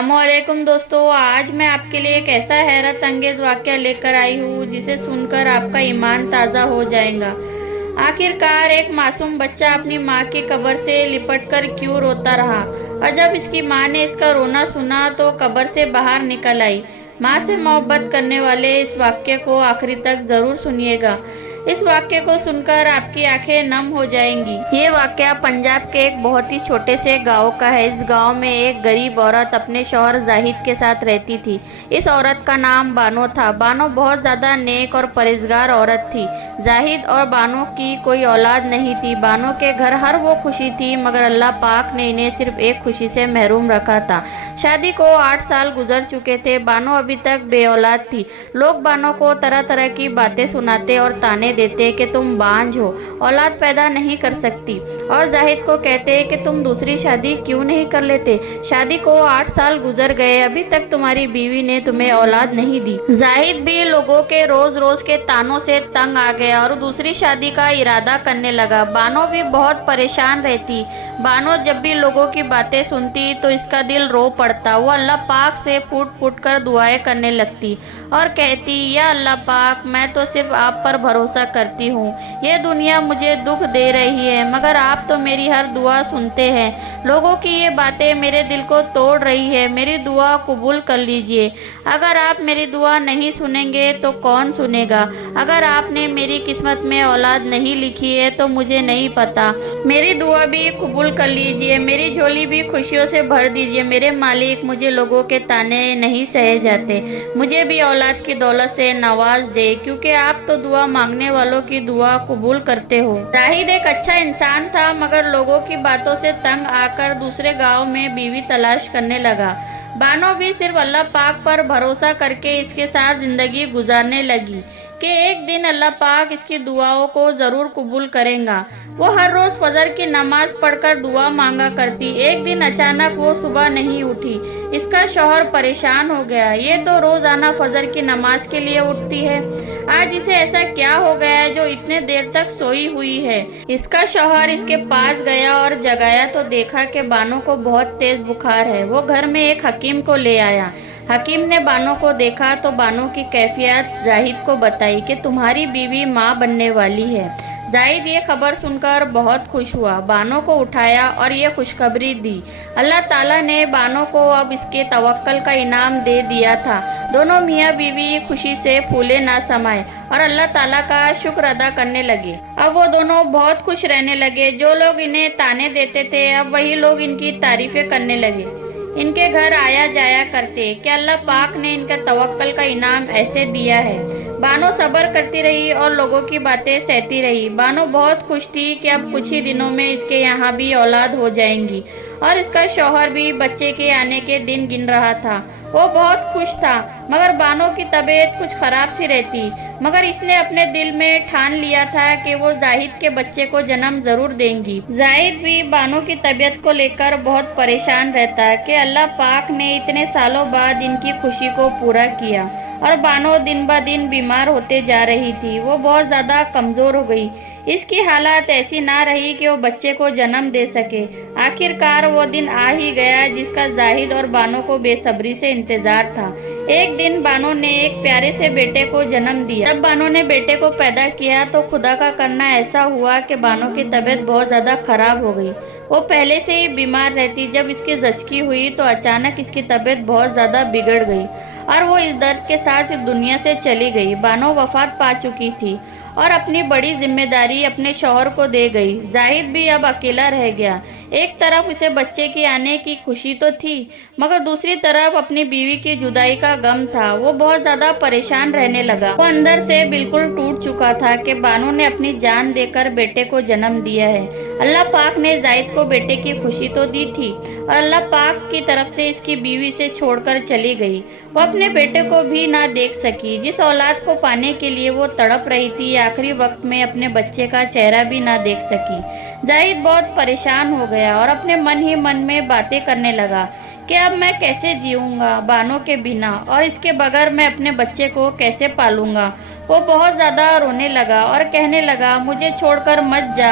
अस्सलाम वालेकुम दोस्तों। आज मैं आपके लिए एक ऐसा हैरत अंगेज वाक़या लेकर आई हूँ जिसे सुनकर आपका ईमान ताज़ा हो जाएगा। आखिरकार एक मासूम बच्चा अपनी माँ की कब्र से लिपटकर क्यों रोता रहा, और जब इसकी माँ ने इसका रोना सुना तो कब्र से बाहर निकल आई। माँ से मोहब्बत करने वाले इस वाक़ये को आखिरी तक ज़रूर सुनिएगा। इस वाक्य को सुनकर आपकी आंखें नम हो जाएंगी। ये वाक्य पंजाब के एक बहुत ही छोटे से गांव का है। इस गांव में एक गरीब औरत अपने शौहर जाहिद के साथ रहती थी। इस औरत का नाम बानो था। बानो बहुत ज़्यादा नेक और परहेजगार औरत थी। जाहिद और बानो की कोई औलाद नहीं थी। बानो के घर हर वो खुशी थी, मगर अल्लाह पाक ने इन्हें सिर्फ एक खुशी से महरूम रखा था। शादी को 8 साल गुजर चुके थे। बानो अभी तक बे औलाद थी। लोग बानो को तरह तरह की बातें सुनाते और ताने देते कि तुम बांझ हो, औलाद पैदा नहीं कर सकती, और जाहिद को कहते कि तुम दूसरी शादी क्यों नहीं कर लेते। शादी को 8 साल गुजर गए, अभी तक तुम्हारी बीवी ने तुम्हें औलाद नहीं दी। जाहिद भी लोगों के रोज रोज के तानों से तंग आ गया और दूसरी शादी का इरादा करने लगा। बानो भी बहुत परेशान रहती। बानो जब भी लोगों की बातें सुनती तो इसका दिल रो पड़ता। वो अल्लाह पाक से फूट फूट कर दुआएं करने लगती और कहती, या अल्लाह पाक, मैं तो सिर्फ आप पर भरोसा करती हूँ। ये दुनिया मुझे दुख दे रही है, मगर आप तो मेरी हर दुआ सुनते हैं। लोगों की ये बातें मेरे दिल को तोड़ रही है। मेरी दुआ कबूल कर लीजिए। अगर आप मेरी दुआ नहीं सुनेंगे तो कौन सुनेगा। अगर आपने मेरी किस्मत में औलाद नहीं लिखी है तो मुझे नहीं पता। मेरी दुआ भी कबूल कर लीजिए। मेरी झोली भी खुशियों से भर दीजिए। मेरे मालिक, मुझे लोगों के ताने नहीं सहे जाते। मुझे भी औलाद की दौलत से नवाज दे, क्योंकि आप तो दुआ मांगने वालों की दुआ कबूल करते हो। जाहिद एक अच्छा इंसान था, मगर लोगों की बातों से तंग आकर दूसरे गांव में बीवी तलाश करने लगा। बानो भी सिर्फ अल्लाह पाक पर भरोसा करके इसके साथ जिंदगी गुजारने लगी कि एक दिन अल्लाह पाक इसकी दुआओं को ज़रूर कबूल करेगा। वो हर रोज़ फजर की नमाज पढ़कर दुआ मांगा करती। एक दिन अचानक वो सुबह नहीं उठी। इसका शौहर परेशान हो गया। ये तो रोज़ाना फजर की नमाज के लिए उठती है, आज इसे ऐसा क्या हो गया है जो इतने देर तक सोई हुई है। इसका शौहर इसके पास गया और जगाया तो देखा कि बानो को बहुत तेज बुखार है। वो घर में एक हकीम को ले आया। हकीम ने बानो को देखा तो बानो की कैफियत जाहिद को बताई कि तुम्हारी बीवी माँ बनने वाली है। जाहिद ये खबर सुनकर बहुत खुश हुआ, बानो को उठाया और ये खुशखबरी दी। अल्लाह ताला ने बानो को अब इसके तवक्कल का इनाम दे दिया था। दोनों मियाँ बीवी खुशी से फूले ना समाये और अल्लाह ताला का शुक्र अदा करने लगे। अब वो दोनों बहुत खुश रहने लगे। जो लोग इन्हें ताने देते थे, अब वही लोग इनकी तारीफें करने लगे। इनके घर आया जाया करते कि अल्लाह पाक ने इनका तवक्कल का इनाम ऐसे दिया है। बानो सब्र करती रही और लोगों की बातें सहती रही। बानो बहुत खुश थी कि अब कुछ ही दिनों में इसके यहाँ भी औलाद हो जाएंगी, और इसका शौहर भी बच्चे के आने के दिन गिन रहा था। वो बहुत खुश था, मगर बानो की तबीयत कुछ खराब सी रहती। मगर इसने अपने दिल में ठान लिया था कि वो जाहिद के बच्चे को जन्म जरूर देंगी। जाहिद भी बानो की तबीयत को लेकर बहुत परेशान रहता है कि अल्लाह पाक ने इतने सालों बाद इनकी खुशी को पूरा किया, और बानो दिन ब दिन बीमार होते जा रही थी। वो बहुत ज़्यादा कमज़ोर हो गई। इसकी हालत ऐसी ना रही कि वो बच्चे को जन्म दे सके। आखिरकार वो दिन आ ही गया जिसका जाहिद और बानो को बेसब्री से इंतज़ार था। एक दिन बानो ने एक प्यारे से बेटे को जन्म दिया। जब बानो ने बेटे को पैदा किया तो खुदा का करना ऐसा हुआ कि बानो की तबीयत बहुत ज़्यादा खराब हो गई। वो पहले से ही बीमार रहती। जब इसकी ज़चकी हुई तो अचानक इसकी तबीयत बहुत ज़्यादा बिगड़ गई और वो इस दर्द के साथ इस दुनिया से चली गई। बानो वफात पा चुकी थी और अपनी बड़ी जिम्मेदारी अपने शौहर को दे गई। जाहिद भी अब अकेला रह गया। एक तरफ इसे बच्चे के आने की खुशी तो थी, मगर दूसरी तरफ अपनी बीवी की जुदाई का गम था। वो बहुत ज़्यादा परेशान रहने लगा। वो अंदर से बिल्कुल टूट चुका था कि बानो ने अपनी जान देकर बेटे को जन्म दिया है। अल्लाह पाक ने जाहिद को बेटे की खुशी तो दी थी, और अल्लाह पाक की तरफ से इसकी बीवी से छोड़कर चली गई। वो अपने बेटे को भी ना देख सकी। जिस औलाद को पाने के लिए वो तड़प रही थी, आखिरी वक्त में अपने बच्चे का चेहरा भी ना देख सकी। जाहिद बहुत परेशान हो गया और अपने मन ही मन में बातें करने लगा कि अब मैं कैसे जीऊँगा बानो के बिना, और इसके बगैर मैं अपने बच्चे को कैसे पालूँगा। वो बहुत ज़्यादा रोने लगा और कहने लगा, मुझे छोड़कर मत जा,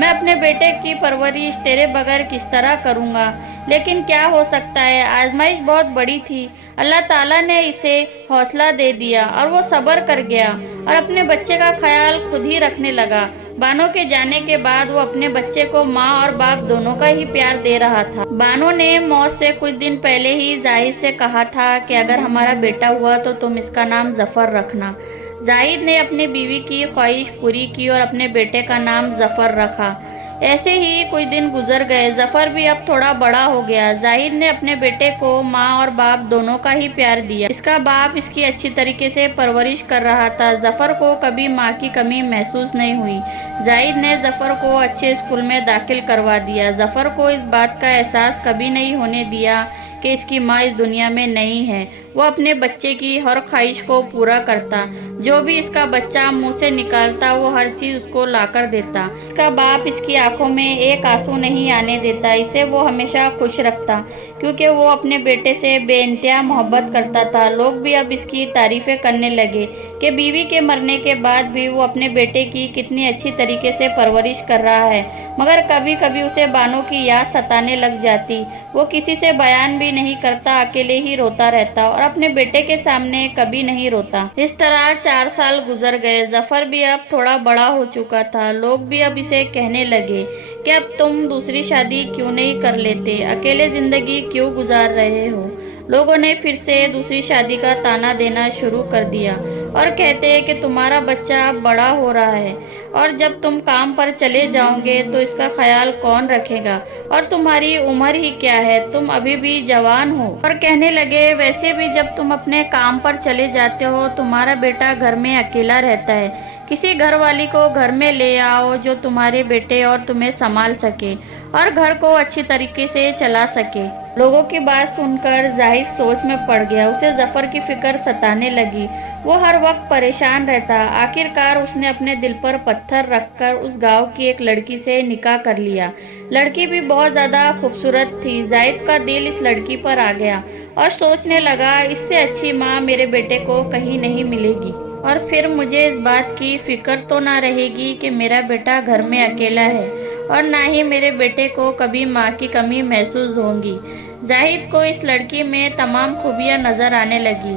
मैं अपने बेटे की परवरिश तेरे बगैर किस तरह करूँगा। लेकिन क्या हो सकता है, आजमाइश बहुत बड़ी थी। अल्लाह ताला ने इसे हौसला दे दिया और वो सब्र कर गया और अपने बच्चे का ख्याल खुद ही रखने लगा। बानो के जाने के बाद वो अपने बच्चे को माँ और बाप दोनों का ही प्यार दे रहा था। बानो ने मौत से कुछ दिन पहले ही जाहिद से कहा था कि अगर हमारा बेटा हुआ तो तुम इसका नाम जफर रखना। जाहिद ने अपनी बीवी की ख्वाहिश पूरी की और अपने बेटे का नाम जफर रखा। ऐसे ही कुछ दिन गुजर गए। जफर भी अब थोड़ा बड़ा हो गया। जाहिद ने अपने बेटे को माँ और बाप दोनों का ही प्यार दिया। इसका बाप इसकी अच्छी तरीके से परवरिश कर रहा था। जफर को कभी माँ की कमी महसूस नहीं हुई। जाहिद ने जफर को अच्छे स्कूल में दाखिल करवा दिया। जफर को इस बात का एहसास कभी नहीं होने दिया कि इसकी माँ इस दुनिया में नहीं है। वो अपने बच्चे की हर ख्वाहिश को पूरा करता। जो भी इसका बच्चा मुंह से निकालता वो हर चीज उसको लाकर देता। इसका बाप इसकी आंखों में एक आंसू नहीं आने देता। इसे वो हमेशा खुश रखता क्योंकि वो अपने बेटे से बेइंतहा मोहब्बत करता था। लोग भी अब इसकी तारीफें करने लगे कि बीवी के मरने के बाद भी वो अपने बेटे की कितनी अच्छी तरीके से परवरिश कर रहा है। मगर कभी कभी उसे बानो की याद सताने लग जाती। वो किसी से बयान भी नहीं करता, अकेले ही रोता रहता और अपने बेटे के सामने कभी नहीं रोता। इस तरह 4 साल गुजर गए। जफर भी अब थोड़ा बड़ा हो चुका था। लोग भी अब इसे कहने लगे कि अब तुम दूसरी शादी क्यों नहीं कर लेते, अकेले जिंदगी क्यों गुजार रहे हो। लोगों ने फिर से दूसरी शादी का ताना देना शुरू कर दिया और कहते हैं कि तुम्हारा बच्चा अब बड़ा हो रहा है और जब तुम काम पर चले जाओगे तो इसका ख्याल कौन रखेगा, और तुम्हारी उम्र ही क्या है, तुम अभी भी जवान हो। और कहने लगे वैसे भी जब तुम अपने काम पर चले जाते हो तुम्हारा बेटा घर में अकेला रहता है। किसी घर वाली को घर में ले आओ जो तुम्हारे बेटे और तुम्हें संभाल सके और घर को अच्छी तरीके से चला सके। लोगों की बात सुनकर जाहिद सोच में पड़ गया। उसे जफर की फिक्र सताने लगी। वो हर वक्त परेशान रहता। आखिरकार उसने अपने दिल पर पत्थर रखकर उस गांव की एक लड़की से निकाह कर लिया। लड़की भी बहुत ज़्यादा खूबसूरत थी। जाहिद का दिल इस लड़की पर आ गया और सोचने लगा इससे अच्छी माँ मेरे बेटे को कहीं नहीं मिलेगी और फिर मुझे इस बात की फिक्र तो ना रहेगी कि मेरा बेटा घर में अकेला है और ना ही मेरे बेटे को कभी माँ की कमी महसूस होगी। जाहिद को इस लड़की में तमाम खूबियाँ नज़र आने लगी।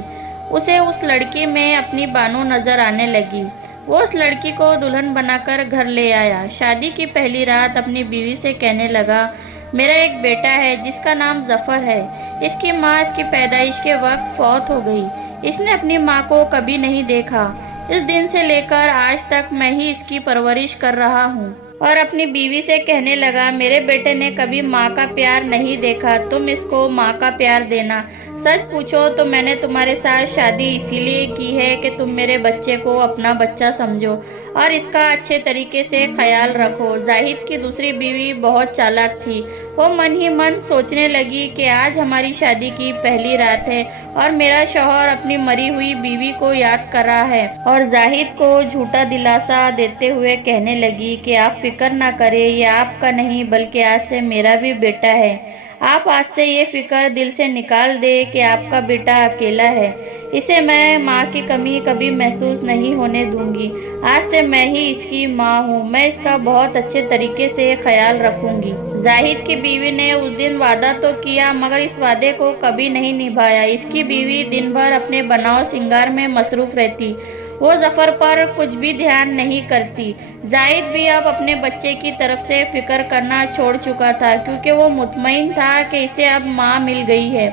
उसे उस लड़की में अपनी बानो नज़र आने लगी। वो उस लड़की को दुल्हन बनाकर घर ले आया। शादी की पहली रात अपनी बीवी से कहने लगा मेरा एक बेटा है जिसका नाम जफर है। इसकी माँ इसकी पैदाइश के वक्त फौत हो गई। इसने अपनी माँ को कभी नहीं देखा। इस दिन से लेकर आज तक मैं ही इसकी परवरिश कर रहा हूँ। और अपनी बीवी से कहने लगा मेरे बेटे ने कभी माँ का प्यार नहीं देखा, तुम इसको माँ का प्यार देना। सच पूछो तो मैंने तुम्हारे साथ शादी इसीलिए की है कि तुम मेरे बच्चे को अपना बच्चा समझो और इसका अच्छे तरीके से ख्याल रखो। जाहिद की दूसरी बीवी बहुत चालाक थी। वो मन ही मन सोचने लगी कि आज हमारी शादी की पहली रात है और मेरा शौहर अपनी मरी हुई बीवी को याद कर रहा है। और जाहिद को झूठा दिलासा देते हुए कहने लगी कि आप फिक्र ना करें, ये आपका नहीं बल्कि आज से मेरा भी बेटा है। आप आज से ये फिक्र दिल से निकाल दे कि आपका बेटा अकेला है। इसे मैं माँ की कमी कभी महसूस नहीं होने दूंगी। आज से मैं ही इसकी माँ हूँ। मैं इसका बहुत अच्छे तरीके से ख्याल रखूंगी। जाहिद की बीवी ने उस दिन वादा तो किया मगर इस वादे को कभी नहीं निभाया। इसकी बीवी दिन भर अपने बनाव सिंगार में मसरूफ रहती। वो जफर पर कुछ भी ध्यान नहीं करती। जाहिद भी अब अपने बच्चे की तरफ से फिक्र करना छोड़ चुका था क्योंकि वो मुतमईन था कि इसे अब माँ मिल गई है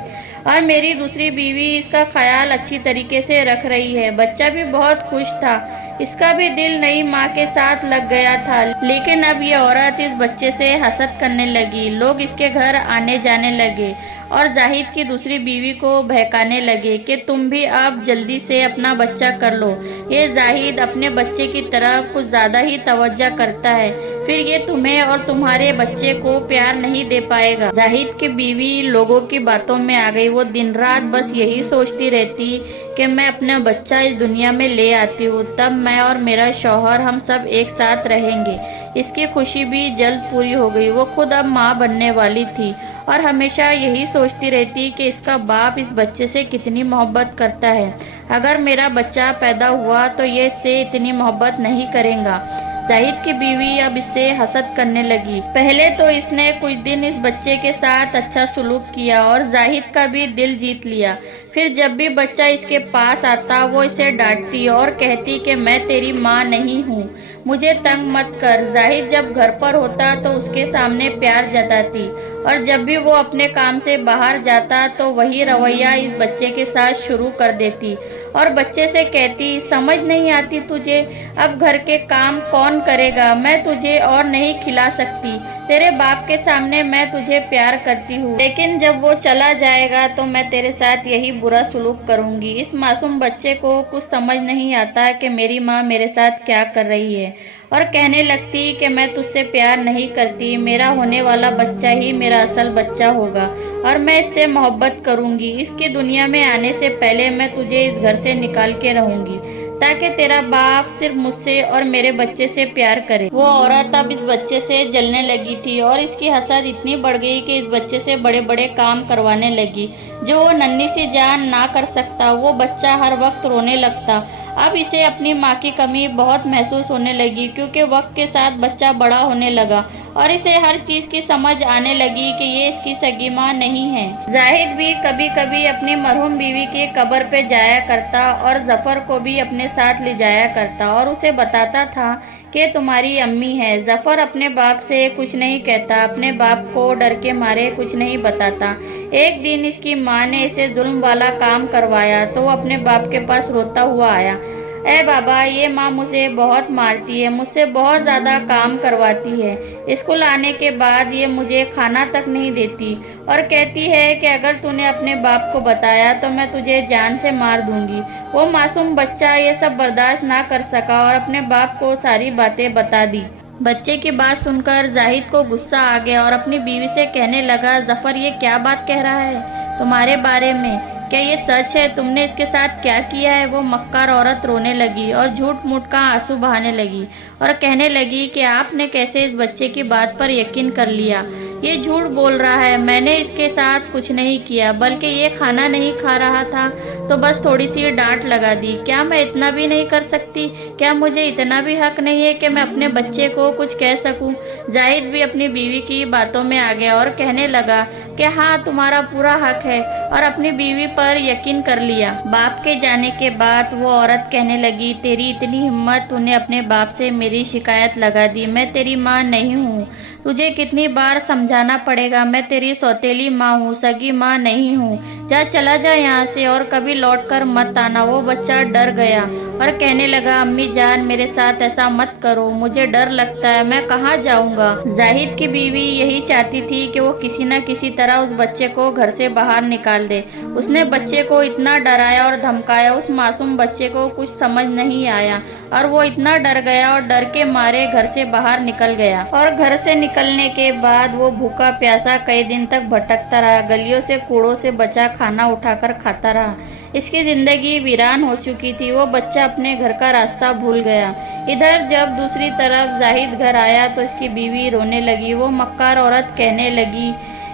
और मेरी दूसरी बीवी इसका ख्याल अच्छी तरीके से रख रही है। बच्चा भी बहुत खुश था। इसका भी दिल नई माँ के साथ लग गया था। लेकिन अब ये औरत इस बच्चे से हसद करने लगी। लोग इसके घर आने जाने लगे और जाहिद की दूसरी बीवी को बहकाने लगे कि तुम भी अब जल्दी से अपना बच्चा कर लो। ये जाहिद अपने बच्चे की तरफ कुछ ज़्यादा ही तवज्जो करता है, फिर ये तुम्हें और तुम्हारे बच्चे को प्यार नहीं दे पाएगा। जाहिद की बीवी लोगों की बातों में आ गई। वो दिन रात बस यही सोचती रहती कि मैं अपना बच्चा इस दुनिया में ले आती हूँ, तब मैं और मेरा शौहर हम सब एक साथ रहेंगे। इसकी खुशी भी जल्द पूरी हो गई। वो खुद अब माँ बनने वाली थी और हमेशा यही सोचती रहती कि इसका बाप इस बच्चे से कितनी मोहब्बत करता है। अगर मेरा बच्चा पैदा हुआ तो ये इससे इतनी मोहब्बत नहीं करेगा। जाहिद की बीवी अब इससे हसद करने लगी। पहले तो इसने कुछ दिन इस बच्चे के साथ अच्छा सलूक किया और जाहिद का भी दिल जीत लिया। फिर जब भी बच्चा इसके पास आता वो इसे डांटती और कहती कि मैं तेरी माँ नहीं हूँ, मुझे तंग मत कर। जाहिद जब घर पर होता तो उसके सामने प्यार जताती और जब भी वो अपने काम से बाहर जाता तो वही रवैया इस बच्चे के साथ शुरू कर देती और बच्चे से कहती, समझ नहीं आती तुझे, अब घर के काम कौन करेगा, मैं तुझे और नहीं खिला सकती, तेरे बाप के सामने मैं तुझे प्यार करती हूँ, लेकिन जब वो चला जाएगा तो मैं तेरे साथ यही बुरा सलूक करूँगी। इस मासूम बच्चे को कुछ समझ नहीं आता कि मेरी माँ मेरे साथ क्या कर रही है और कहने लगती कि मैं तुझसे प्यार नहीं करती, मेरा होने वाला बच्चा ही मेरा असल बच्चा होगा और मैं इससे मोहब्बत करूँगी। इसकी दुनिया में आने से पहले मैं तुझे इस घर से निकाल के रहूँगी ताकि तेरा बाप सिर्फ मुझसे और मेरे बच्चे से प्यार करे। वो औरत अब इस बच्चे से जलने लगी थी और इसकी हसद इतनी बढ़ गई कि इस बच्चे से बड़े बड़े काम करवाने लगी जो वो नन्ही सी जान ना कर सकता। वो बच्चा हर वक्त रोने लगता। अब इसे अपनी माँ की कमी बहुत महसूस होने लगी क्योंकि वक्त के साथ बच्चा बड़ा होने लगा और इसे हर चीज़ की समझ आने लगी कि ये इसकी सगी माँ नहीं है। जाहिद भी कभी कभी अपनी मरहूम बीवी की कब्र पे जाया करता और जफ़र को भी अपने साथ ले जाया करता और उसे बताता था कि तुम्हारी अम्मी है। जफ़र अपने बाप से कुछ नहीं कहता, अपने बाप को डर के मारे कुछ नहीं बताता। एक दिन इसकी माँ ने इसे जुल्म वाला काम करवाया तो वो अपने बाप के पास रोता हुआ आया। ए बाबा, ये माँ मुझे बहुत मारती है, मुझसे बहुत ज़्यादा काम करवाती है, स्कूल आने के बाद ये मुझे खाना तक नहीं देती और कहती है कि अगर तूने अपने बाप को बताया तो मैं तुझे जान से मार दूंगी। वो मासूम बच्चा ये सब बर्दाश्त ना कर सका और अपने बाप को सारी बातें बता दी। बच्चे की बात सुनकर जाहिद को गुस्सा आ गया और अपनी बीवी से कहने लगा, जफ़र ये क्या बात कह रहा है तुम्हारे बारे में, क्या ये सच है, तुमने इसके साथ क्या किया है। वो मक्कार औरत रोने लगी और झूठ मूठ का आंसू बहाने लगी और कहने लगी कि आपने कैसे इस बच्चे की बात पर यकीन कर लिया, ये झूठ बोल रहा है, मैंने इसके साथ कुछ नहीं किया, बल्कि ये खाना नहीं खा रहा था तो बस थोड़ी सी डांट लगा दी। क्या मैं इतना भी नहीं कर सकती, क्या मुझे इतना भी हक नहीं है कि मैं अपने बच्चे को कुछ कह सकूं। जाहिद भी अपनी बीवी की बातों में आ गया और कहने लगा कि हाँ, तुम्हारा पूरा हक है और अपनी बीवी पर यकीन कर लिया। बाप के जाने के बाद वो औरत कहने लगी, तेरी इतनी हिम्मत, तूने अपने बाप से मेरी शिकायत लगा दी, मैं तेरी माँ नहीं हूँ, तुझे कितनी बार समझाना पड़ेगा, मैं तेरी सौतेली माँ हूँ, सगी माँ नहीं हूँ, जा चला जा यहाँ से और कभी लौट कर मत आना। वो बच्चा डर गया और कहने लगा, अम्मी जान मेरे साथ ऐसा मत करो, मुझे डर लगता है, मैं कहाँ जाऊँगा। जाहिद की बीवी यही चाहती थी कि वो किसी न किसी तरह उस बच्चे को घर से बाहर निकाल दे। उसने बच्चे को इतना डराया और धमकाया, उस मासूम बच्चे को कुछ समझ नहीं आया और वो इतना डर गया और डर के मारे घर से बाहर निकल गया। और घर से निकलने के बाद वो भूखा प्यासा कई दिन तक भटकता रहा, गलियों से कूड़ों से बचा खाना उठाकर खाता रहा। इसकी जिंदगी वीरान हो चुकी थी। वो बच्चा अपने घर का रास्ता भूल गया। इधर जब दूसरी तरफ जाहिद घर आया तो इसकी बीवी रोने लगी। वो मक्कार औरत कहने लगी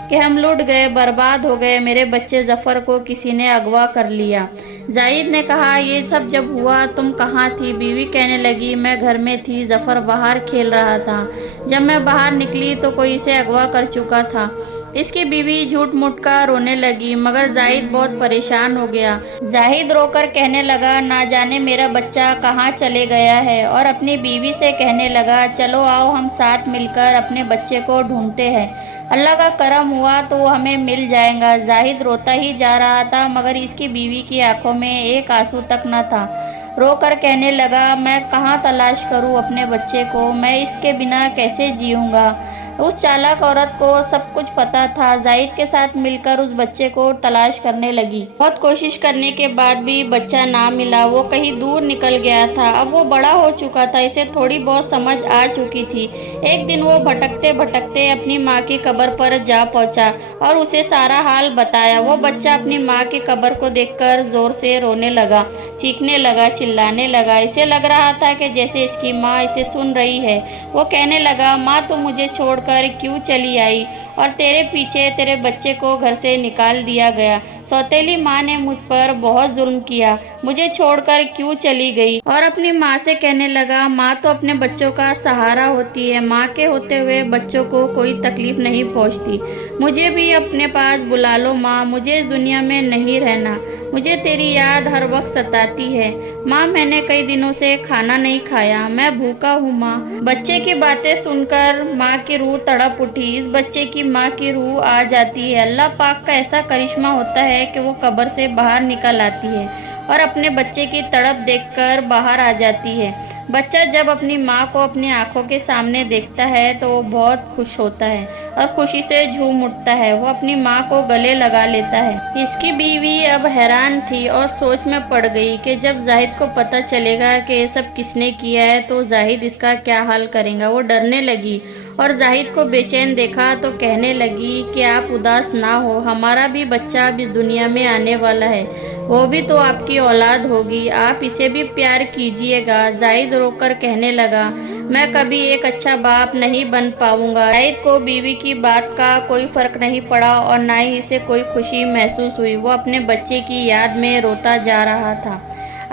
कि हम लुट गए, बर्बाद हो गए, मेरे बच्चे जफ़र को किसी ने अगवा कर लिया। जाहिद ने कहा, ये सब जब हुआ तुम कहाँ थी। बीवी कहने लगी, मैं घर में थी, जफ़र बाहर खेल रहा था, जब मैं बाहर निकली तो कोई इसे अगवा कर चुका था। इसकी बीवी झूठ मूठ का रोने लगी मगर जाहिद बहुत परेशान हो गया। जाहिद रोकर कहने लगा, ना जाने मेरा बच्चा कहाँ चले गया है और अपनी बीवी से कहने लगा, चलो आओ हम साथ मिलकर अपने बच्चे को ढूंढते हैं, अल्लाह का करम हुआ तो हमें मिल जाएगा। जाहिद रोता ही जा रहा था मगर इसकी बीवी की आंखों में एक आंसू तक न था। रोकर कहने लगा, मैं कहाँ तलाश करूँ अपने बच्चे को, मैं इसके बिना कैसे जीऊँगा। उस चालाक औरत को सब कुछ पता था। जाहिद के साथ मिलकर उस बच्चे को तलाश करने लगी। बहुत कोशिश करने के बाद भी बच्चा ना मिला। वो कहीं दूर निकल गया था। अब वो बड़ा हो चुका था, इसे थोड़ी बहुत समझ आ चुकी थी। एक दिन वो भटकते भटकते अपनी माँ की कब्र पर जा पहुंचा और उसे सारा हाल बताया। वो बच्चा अपनी माँ की कब्र को देखकर जोर से रोने लगा, चीखने लगा, चिल्लाने लगा। इसे लग रहा था कि जैसे इसकी माँ इसे सुन रही है। वो कहने लगा, माँ तो मुझे छोड़ क्यों चली आई और तेरे पीछे तेरे बच्चे को घर से निकाल दिया गया। सौतेली माँ ने मुझ पर बहुत जुल्म किया, मुझे छोड़कर क्यों चली गई। और अपनी माँ से कहने लगा, माँ तो अपने बच्चों का सहारा होती है, माँ के होते हुए बच्चों को कोई तकलीफ नहीं पहुँचती। मुझे भी अपने पास बुला लो माँ, मुझे इस दुनिया में नहीं रहना, मुझे तेरी याद हर वक्त सताती है। माँ मैंने कई दिनों से खाना नहीं खाया, मैं भूखा हूँ माँ। बच्चे की बातें सुनकर माँ की रूह तड़प उठी। इस बच्चे की माँ की रूह आ जाती है। अल्लाह पाक का ऐसा करिश्मा होता है कि वो कब्र से बाहर निकल आती है और अपने बच्चे की तड़प देखकर बाहर आ जाती है। बच्चा जब अपनी माँ को अपनी आंखों के सामने देखता है तो वो बहुत खुश होता है और खुशी से झूम उठता है। वो अपनी माँ को गले लगा लेता है। इसकी बीवी अब हैरान थी और सोच में पड़ गई कि जब जाहिद को पता चलेगा कि ये सब किसने किया है तो जाहिद इसका क्या हाल करेगा। वो डरने लगी और जाहिद को बेचैन देखा तो कहने लगी कि आप उदास ना हो, हमारा भी बच्चा अब इस दुनिया में आने वाला है, वो भी तो आपकी औलाद होगी, आप इसे भी प्यार कीजिएगा। जाहिद रोकर कहने लगा, मैं कभी एक अच्छा बाप नहीं बन पाऊंगा। जाहिद को बीवी की बात का कोई फर्क नहीं पड़ा और ना ही इसे कोई खुशी महसूस हुई। वो अपने बच्चे की याद में रोता जा रहा था।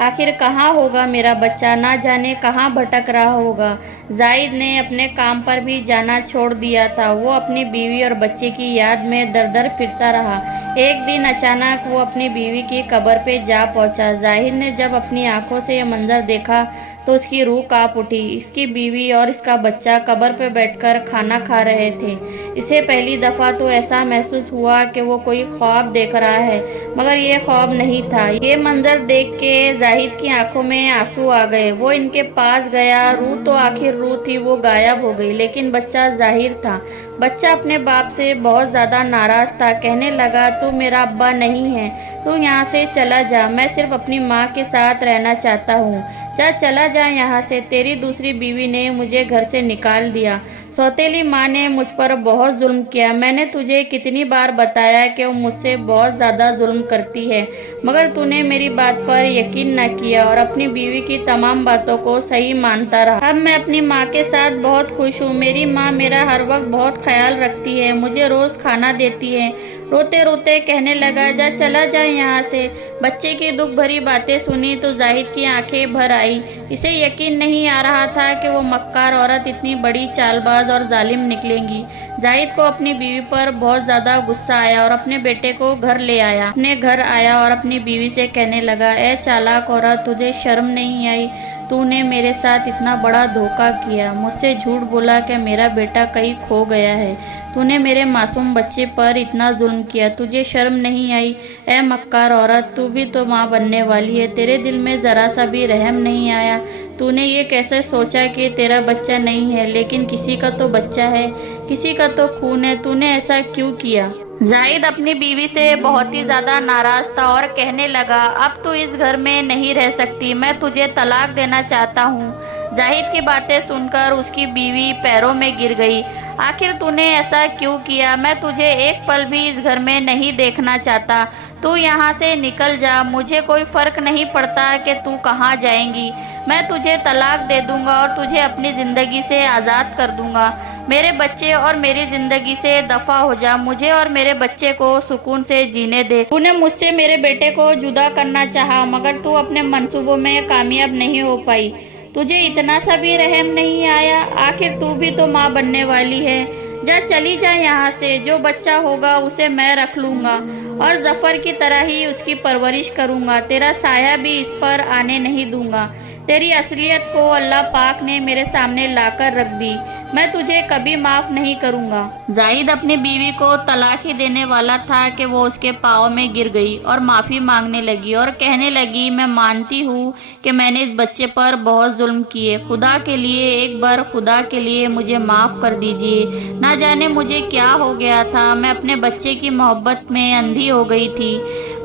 आखिर कहाँ होगा मेरा बच्चा, ना जाने कहाँ भटक रहा होगा। जाहिद ने अपने काम पर भी जाना छोड़ दिया था। वो अपनी बीवी और बच्चे की याद में दर दर फिरता रहा। एक दिन अचानक वो अपनी बीवी की कब्र पे जा पहुंचा। जाहिद ने जब अपनी आंखों से यह मंजर देखा तो उसकी रूह कांप उठी। इसकी बीवी और इसका बच्चा कब्र पे बैठकर खाना खा रहे थे। इसे पहली दफ़ा तो ऐसा महसूस हुआ कि वो कोई ख्वाब देख रहा है, मगर ये ख्वाब नहीं था। ये मंजर देख के जाहिद की आंखों में आंसू आ गए। वो इनके पास गया। रूह तो आखिर रूह थी, वो गायब हो गई, लेकिन बच्चा जाहिर था। बच्चा अपने बाप से बहुत ज़्यादा नाराज़ था। कहने लगा, तू मेरा अब्बा नहीं है, तू यहाँ से चला जा, मैं सिर्फ अपनी माँ के साथ रहना चाहता हूँ। जा चला जा यहाँ से, तेरी दूसरी बीवी ने मुझे घर से निकाल दिया। सौतेली माँ ने मुझ पर बहुत जुल्म किया। मैंने तुझे कितनी बार बताया कि वो मुझसे बहुत ज़्यादा जुल्म करती है, मगर तूने मेरी बात पर यकीन न किया और अपनी बीवी की तमाम बातों को सही मानता रहा। अब मैं अपनी माँ के साथ बहुत खुश हूँ। मेरी माँ मेरा हर वक्त बहुत ख्याल रखती है, मुझे रोज़ खाना देती है। रोते रोते कहने लगा, जा चला जाए यहाँ से। बच्चे की दुख भरी बातें सुनी तो जाहिद की आंखें भर आई। इसे यकीन नहीं आ रहा था कि वो मक्कार औरत इतनी बड़ी चालबाज और जालिम निकलेंगी। जाहिद को अपनी बीवी पर बहुत ज़्यादा गुस्सा आया और अपने बेटे को घर ले आया। अपने घर आया और अपनी बीवी से कहने लगा, ए चालाक औरत, तुझे शर्म नहीं आई? तूने मेरे साथ इतना बड़ा धोखा किया, मुझसे झूठ बोला कि मेरा बेटा कहीं खो गया है। तूने मेरे मासूम बच्चे पर इतना जुल्म किया, तुझे शर्म नहीं आई? ए मक्कार औरत, तू भी तो माँ बनने वाली है, तेरे दिल में ज़रा सा भी रहम नहीं आया? तूने ये कैसे सोचा कि तेरा बच्चा नहीं है, लेकिन किसी का तो बच्चा है, किसी का तो खून है, तूने ऐसा क्यों किया? जाहिद अपनी बीवी से बहुत ही ज़्यादा नाराज़ था और कहने लगा, अब तू इस घर में नहीं रह सकती, मैं तुझे तलाक देना चाहता हूँ। जाहिद की बातें सुनकर उसकी बीवी पैरों में गिर गई। आखिर तूने ऐसा क्यों किया? मैं तुझे एक पल भी इस घर में नहीं देखना चाहता, तू यहाँ से निकल जा। मुझे कोई फ़र्क नहीं पड़ता कि तू कहाँ जाएंगी, मैं तुझे तलाक दे दूँगा और तुझे अपनी ज़िंदगी से आज़ाद कर दूँगा। मेरे बच्चे और मेरी ज़िंदगी से दफ़ा हो जा, मुझे और मेरे बच्चे को सुकून से जीने दे। तूने मुझसे मेरे बेटे को जुदा करना चाहा, मगर तू अपने मंसूबों में कामयाब नहीं हो पाई। तुझे इतना सा भी रहम नहीं आया? आखिर तू भी तो माँ बनने वाली है। जा चली जा यहाँ से, जो बच्चा होगा उसे मैं रख लूँगा और जफ़र की तरह ही उसकी परवरिश करूँगा। तेरा साया भी इस पर आने नहीं दूँगा। तेरी असलियत को अल्लाह पाक ने मेरे सामने लाकर रख दी, मैं तुझे कभी माफ़ नहीं करूँगा। जाहिद अपनी बीवी को तलाक ही देने वाला था कि वो उसके पाँव में गिर गई और माफ़ी मांगने लगी और कहने लगी, मैं मानती हूँ कि मैंने इस बच्चे पर बहुत जुल्म किए। खुदा के लिए, एक बार खुदा के लिए मुझे माफ़ कर दीजिए। ना जाने मुझे क्या हो गया था, मैं अपने बच्चे की मोहब्बत में अंधी हो गई थी।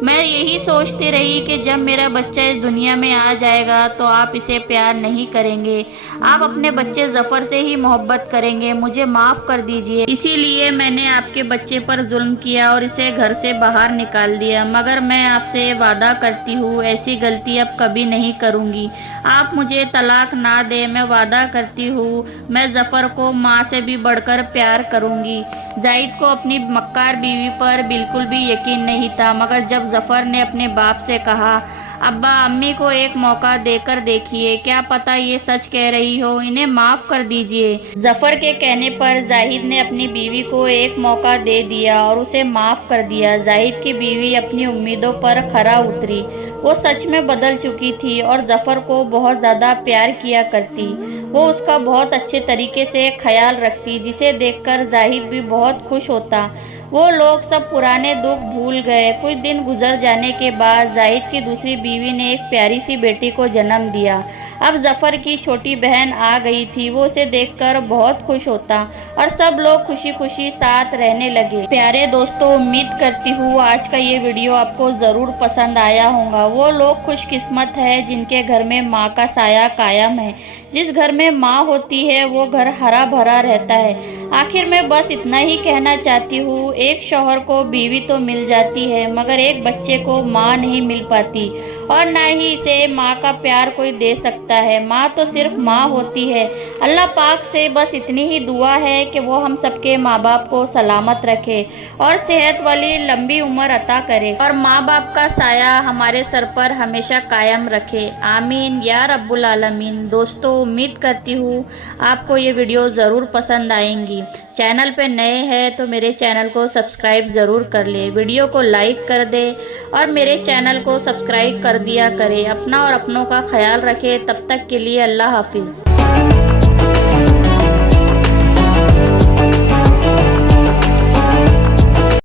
मैं यही सोचती रही कि जब मेरा बच्चा इस दुनिया में आ जाएगा तो आप इसे प्यार नहीं करेंगे, आप अपने बच्चे जफर से ही मोहब्बत करेंगे, मुझे माफ़ कर दीजिए। इसीलिए मैंने आपके बच्चे पर जुल्म किया और इसे घर से बाहर निकाल दिया, मगर मैं आपसे वादा करती हूँ ऐसी गलती अब कभी नहीं करूँगी। आप मुझे तलाक ना दें, मैं वादा करती हूँ मैं जफर को माँ से भी बढ़कर प्यार करूँगी। जाहिद को अपनी मक्कार बीवी पर बिल्कुल भी यकीन नहीं था, मगर जब जफर ने अपने बाप से कहा, अब्बा अम्मी को एक मौका देकर देखिए, क्या पता ये सच कह रही हो, इन्हें माफ़ कर दीजिए। जफर के कहने पर जाहिद ने अपनी बीवी को एक मौका दे दिया और उसे माफ़ कर दिया। जाहिद की बीवी अपनी उम्मीदों पर खरा उतरी, वो सच में बदल चुकी थी और जफर को बहुत ज़्यादा प्यार किया करती। वो उसका बहुत अच्छे तरीके से ख्याल रखती, जिसे देखकर जाहिद भी बहुत खुश होता। वो लोग सब पुराने दुख भूल गए। कुछ दिन गुजर जाने के बाद जाहिद की दूसरी बीवी ने एक प्यारी सी बेटी को जन्म दिया। अब जफर की छोटी बहन आ गई थी, वो उसे देखकर बहुत खुश होता और सब लोग खुशी खुशी साथ रहने लगे। प्यारे दोस्तों, उम्मीद करती हूँ आज का ये वीडियो आपको ज़रूर पसंद आया होगा। वो लोग खुशकिस्मत है जिनके घर में माँ का साया कायम है। जिस घर में माँ होती है वो घर हरा भरा रहता है। आखिर में बस इतना ही कहना चाहती हूँ, एक शौहर को बीवी तो मिल जाती है मगर एक बच्चे को माँ नहीं मिल पाती और ना ही इसे माँ का प्यार कोई दे सकता है। माँ तो सिर्फ माँ होती है। अल्लाह पाक से बस इतनी ही दुआ है कि वो हम सबके माँ बाप को सलामत रखे और सेहत वाली लंबी उम्र अता करे और माँ बाप का साया हमारे सर पर हमेशा कायम रखे। आमीन या रब्बुल आलमीन। दोस्तों, उम्मीद करती हूँ आपको ये वीडियो ज़रूर पसंद आएंगी। चैनल पे नए हैं तो मेरे चैनल को सब्सक्राइब ज़रूर कर ले, वीडियो को लाइक कर दे और मेरे चैनल को सब्सक्राइब कर दिया करें। अपना और अपनों का ख्याल रखें। तब तक के लिए अल्लाह हाफिज़।